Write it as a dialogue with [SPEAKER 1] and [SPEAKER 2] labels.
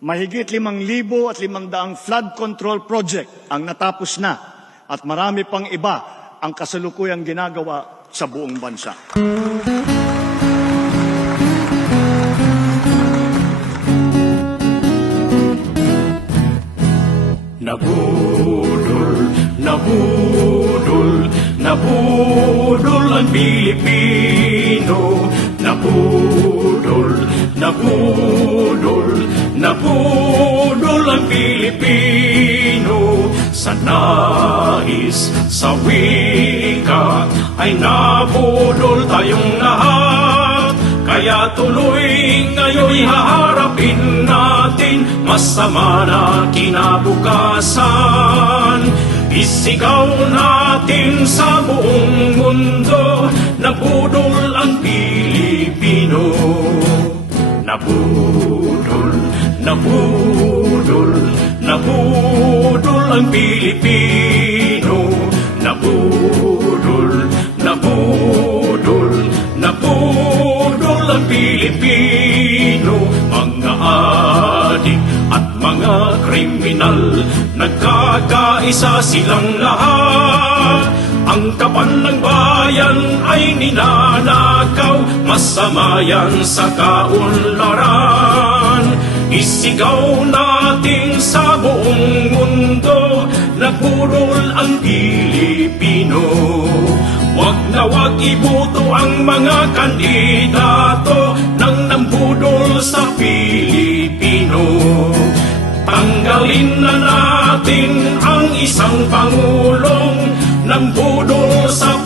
[SPEAKER 1] Mahigit limang libo at limang daang flood control project ang natapos na at marami pang iba ang kasalukuyang ginagawa sa buong bansa.
[SPEAKER 2] Nabudol, nabudol, nabudol ang Pilipino. Nabudol, nabudol ang Pilipino. Sa nais, sa wika, ay nabudol tayong lahat. Kaya tuloy ngayon haharapin natin masama na kinabukasan. Isigaw natin sa buong mundo, nabudol ang Nabudol, nabudol, nabudol ang Pilipino. Nabudol, nabudol, nabudol ang Pilipino. Mga adik at mga kriminal, nagkakaisa silang lahat. Ang kapan ng bayan ay ninanakaw, masama yan sa kaunlaran. Isigaw natin sa buong mundo, nagburol ang Pilipino. Huwag na huwag ibuto ang mga kandidato nang nambudol sa Pilipino. Tanggalin na natin ang isang pangulong nang budol sa